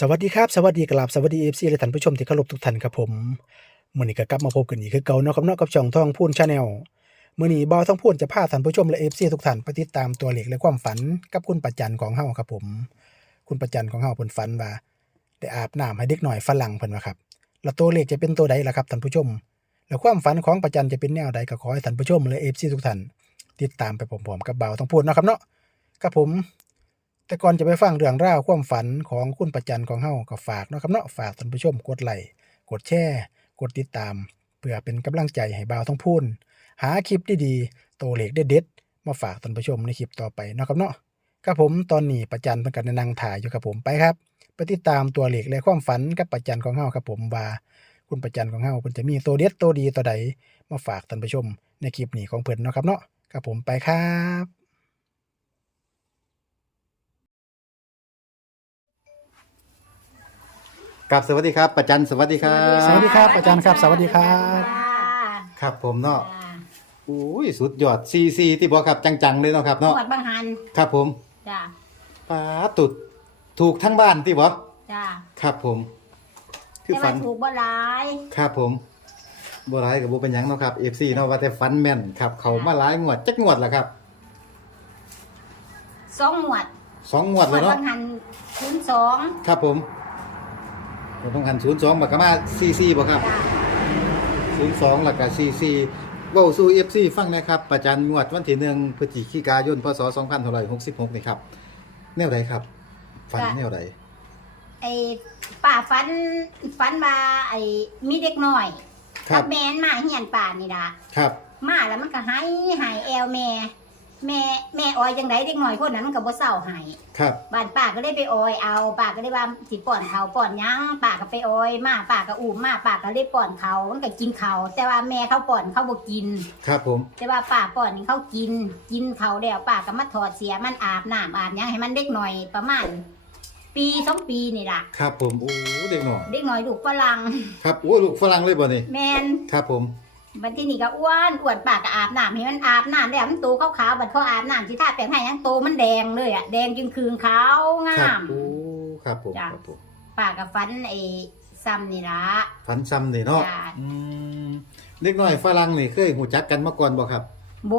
สวัสดีครับสวัสดีกราบสวัสดีเอฟซีและท่านผู้ชมที่เคารพทุกท่านครับผมมื้อนี้ก็กลับมาพบกันอีกคือเก่าเนาะครับเนาะกับช่องทองพูนชาแนลมื้อนี้บ่าทองพูนจะพาท่านผู้ชมและเอฟซีทุกท่านไปติดตามตัวเลขและความฝันกับคุณประจันของเฮาครับผม คุณประจันของเฮาเพิ่นฝันว่าได้อาบน้ำให้เด็กหน่อยฝรั่งเพิ่นว่าครับแล้วตัวเลขจะเป็นตัวใดล่ะครับท่านผู้ชม แล้วความฝันของประจันจะเป็นแนวใดก็ขอให้ท่านผู้ชมและเอฟซีทุกท่านติดตามไปพร้อมๆกับเบาทองพูนเนาะครับเนาะครับผม แต่ก่อนจะไปฟังเรื่องราวความฝันของคุณประจันของเฮาก็ฝากเนาะครับเนาะฝากท่านผู้ชมกดไลค์กดแชร์กดติดตาม เพื่อเป็นกำลังใจให้บ่าวท้องพูนหาคลิปดีๆตัวเลขเด็ดๆมาฝากท่านผู้ชมในคลิปต่อไปเนาะครับเนาะครับผมตอนนี้ประจันเพิ่นก็นั่งถ่ายอยู่ครับผมไปครับไปติดตามตัวเลขและความฝันกับประจันของเฮาครับผมว่าคุณประจันของเฮาเพิ่นจะมีตัวเด็ดตัวดีตัวใดมาฝากท่านผู้ชมในคลิปนี้ของเพิ่นเนาะครับเนาะครับผมไปครับ กับสวัสดีครับประจันสวัสดีครับสวัสดีครับ อาจารย์ครับสวัสดีครับ ครับผมเนาะอุ้ยสุดยอดซีซีที่บอกครับจังๆเลยเนาะครับหเนาะวดบางหันครับผมจ้าป้าตุดถูกทั้งบ้านที่บอจ้าครับผม คือแต่ฝัว่านถูกบ่หลายครับผมบัวร้ายกับบัเป็นหยังเนาะครับเอฟซีเนาะว่าแต่ฟันแม่นครับ เขามาหลายงวดจักงวดแล้วครับสองหมวดสองงวดหมเลวยดเนาะบางหันศูนย์สองครับผม ผมต้องหันศูนย์สองบักกะมาซีซีบ่ครับจ้าศูนย์สองแล้วก็ซีซีเว้าสู่เอฟซีฟังนะครับประจันงวดวันที่หนึ่งพฤศจิกายนพศสองพันหกสิบหกนี่ครับ แนวใดครับฟันแนวใดไอ้ป่าฟันฟันมาไอ้มีเด็กน้อยครักับแม่นมาเฮียนป่านี่ล่ะครับ มาแล้วมันก็หายหายแอวแม่ แม่แม่ออยจังไดเด็กน้อยคนนั้นมันก็บ่เศร้าหายครับ บ้านป้าก็เลยไปออยเอาป้าก็เลยว่าสิป้อนเขาวป้อนหยังป้าก็ไปออยมาป้าก็อุ้มมาป้าก็เลยป้อนเขามันก็กินเขาวแต่ว่าแม่เขาป้อนเขาบ่กิน ครับผม แต่ว่าป้าป้อนนี่เขากิน กินเขาแล้วป้าก็มาถอดเสียมันอาบน้ำอาบหยังให้มันเด็กหน่อยประมาณปีสองปีนี่ล่ะ ครับผม โอ้เด็กหน่อย เด็กหน่อยลูกฝรั่งครับ โอ้ลูกฝรั่งเลยบ่นี่แมนครับผม บัดที่นี่ก็อ้วนอ้วนป้าก็อาบน้ำให้มันอาบน้ำแล้วมันโตขาวๆบัดเขาอาบน้ำที่ท่าแปลงให้ยังโตมันแดงเลยอะแดงจึงคืนขาวงาครับม โอ้ครับผมจ้ะ ครับผมป้าก็ฟันไอ้ซ้ำนี่ละฟันซ้ำนี่เนาะจ้ะอืมเด็กน้อยฝรั่งนี่เคยหูจักกันมาก่อนบ่ครับโบ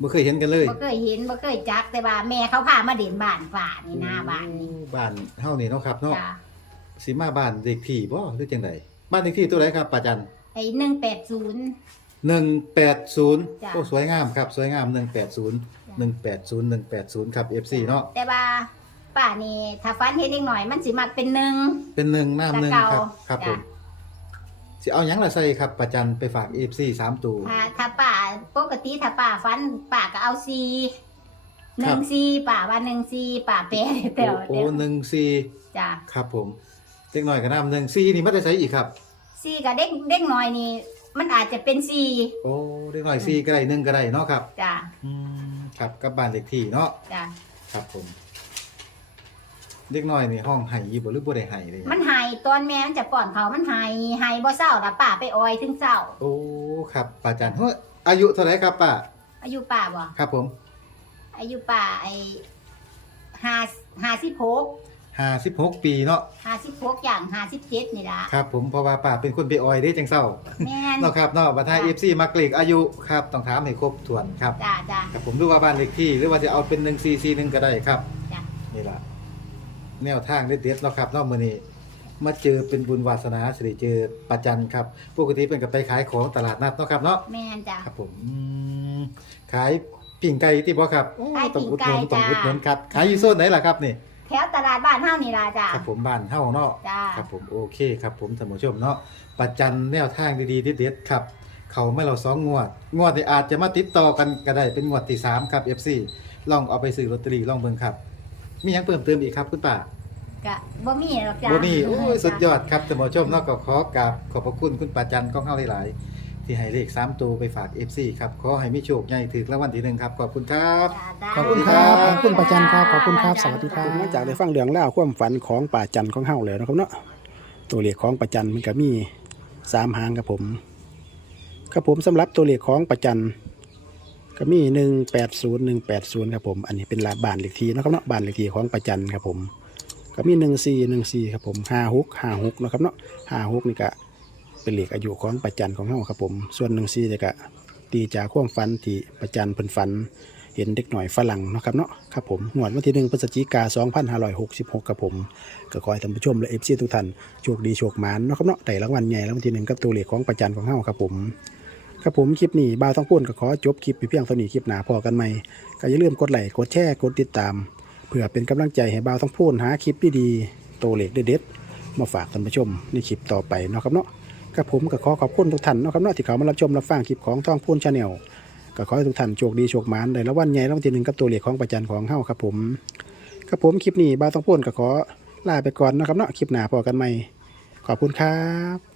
บ่เคยเห็นกันเลยบ่เคยเห็นบ่เคยจักแต่ว่าแม่เขาพามาเด่นบ้านฝ่านี่หน้าบ้านนี่โอ้บ้านเฮานี่เนาะครับเนาะจ้ะสิมาบ้านเด็กที่บ่หรือจังไดบ้านเด็กที่ตัวไหนครับป้าจัน ไอ้หนึ่งแปดศูนย์ หนึ่งแปดศูนย์จ้ะ โอ้สวยงามครับ สวยงามหนึ่งแปดศูนย์หนึ่งแปดศูนย์หนึ่งแปดศูนย์ครับ FC เนาะแต่ว่าป้านี่ถ้าฟันเห็นเล็กหน่อย มันสิมักเป็นหนึ่ง เป็นหนึ่งน้ำหนึ่งตะคเการับ ครับผจ้ะมสิเอาหยังละใส่ครับประจันไปฝาก FC สามตัว ถ้าถ้าป้าปกติถ้าป้าฟันป้าก็เอาซีหครันึ่บงซีป้าว่าหนึ่งซีป้าแปลแต่โอ้ว่าโอ้เดี๋ยวหนึ่งสี่จ้ะครับผมเด็กหน่อยกับน้ำหนึ่งสี่นี่ไม่ได้ใส่อีกครับ ซีกับเด็กเด็กหน่อยนี่มันอาจจะเป็นซีโอ้เด็กหน่อยสี่ก็ได้หนึ่งก็ได้เนาะครับ จ้ะอืมครับกับบ้านเด็กที่เนาะจ้ะครับผม เด็กน้อยนี่ห้องไห้ยี่บ่หรือบ่ได้ไห้เลยมันหายตอนแม่มันจะป้อนเขามันหายหายบ่เศร้าละป้าไปออยถึงเศร้า โอ้ครับป้าจันเฮ้ยอายุเท่าไหร่ครับป้าอายุป้าบ่ครับผมอายุป่าไอ้ห้าห้าสิบหก ห้าสิบหกปีเนาะห้าสิบหกอย่างห้าสิบเจ็ดนี่ละครับผมเพราะว่าป้าเป็นคนไปออยได้จังเศร้าแม่น เนาะครับเนาะบัตรไทยเอจ้ะ ฟซีมาเกลีกอายุครับต้องถามให้ครบถ้วนครับจ้าจ้า ครับผมดูว่าบ้านเลขที่หรือว่าจะเอาเป็นหนึ่งซีซีหนึ่งก็ได้ครับจ้ะ นี่ล่ะแนวทางเด็ดๆเนาะครับเนอกมือนี้มาเจอเป็นบุญวาสนาสิริเจอประจันครับปกติเป็นกับไปขายของตลาดนัดเนาะครับเนาะ แม่นจ้า ครับผมอืมขายปิ่งไก่ที่บ่ครับโอ้ขายต้องอุดหนุนปิ้งไก่ต้องอุดหนุนจ้ะครับขายอยู่โซนไหนล่ะครับนี่แถวตลาดบ้านเฮานี่ล่ะจ้าครับผมบ้านเฮาเนาะจ้า ครับผมโอเคครับผมท่านผู้ชมเนาะประจันแนวทางดีๆเด็ดๆครับ เขาไม่เราสองงวด งวดที่อาจจะมาติดต่อกันก็ได้เป็นงวดที่สามครับ FC ลองเอาไปซื้อลอตเตอรี่ลองเบิ่งครับ มีหยังเพิ่มเติมอีกครับคุณป้า ก็บ่มีหรอกจ้าบ่มีโอ้ยสุดยอดครับท่านผู้ชมเนาะก็ขอกราบขอบพระคุณคุณป้าจันของเฮาหลายๆ ที่ให้เลข3ตัวไปฝาก FC ครับ ขอให้มีโชคใหญ่ถึงรางวัลที่หนึ่งครับ ขอบคุณครับจ้าขอบคุณครับขขออบบคุคุณณปประระจัจันนคครัรับบขอบคุณครับสวัสดีครับหลังจากได้ฟังเรื่องเล่าวความฝันของป่าจันของเฮาแล้วนะครับเนาะตัวเลขของประจันมันก็มีสามหางครับผมครับผมสำหรับตัวเลขของประจันก็มีหนึ่งแปดศูนย์หนึ่งแปดศูนย์ครับผมอันนี้เป็นลาบ้านเลขที่นะครับเนาะบ้านเลขที่ของประจันครับผมก็มีหนึ่งสี่หนึ่งสี่ครับผมห้าหกห้าหกนาะครับเนาะห้าหกนี่ก็ เป็นเลขอายุของประจันของเฮาครับผม ส่วนหนึ่งสี่นี่ก็ตีจากความฝันที่ประจันเพิ่นฝัน เห็นเด็กหน่อยฝรั่งเนาะครับเนาะครับผมงวดวันที่หนึ่งพฤศจิกา2566ครับผมก็ขอให้ท่านผู้ชมและเอฟซีทุกท่านโชคดีโชคหมานเนาะครับเนาะได้รางวัลใหญ่รางวัลที่หนึ่งกับตัวเลขของประจันของเฮาครับผมครับผมคลิปนี้บ่าวต้องพูดก็ขอจบคลิปไปเพียงเท่านี้คลิปหนาพอกันใหม่ก็อย่าลืมกดไลค์กดแชร์กดติดตาม เพื่อเป็นกำลังใจให้บ่าวต้องพูดหาคลิปดีๆตัวเลขเด็ดๆมาฝากท่านผู้ชมในคลิปต่อไปเนาะครับเนาะ ครับผมก็ขอขอบคุณทุกท่านนะครับเนาะที่เขามารับชมรับฟังคลิปของท่องพูนชาแนลก็ขอให้ทุกท่านโชคดีโชคหมานในละวันใหญ่ละวันที่หนึ่งกับตัวเลขของประจันของเฮาครับผมครับผมคลิปนี้บ้าต้องพูนก็ขอลาไปก่อนนะครับเนาะคลิปหน้าพอกันใหม่ขอบคุณครับ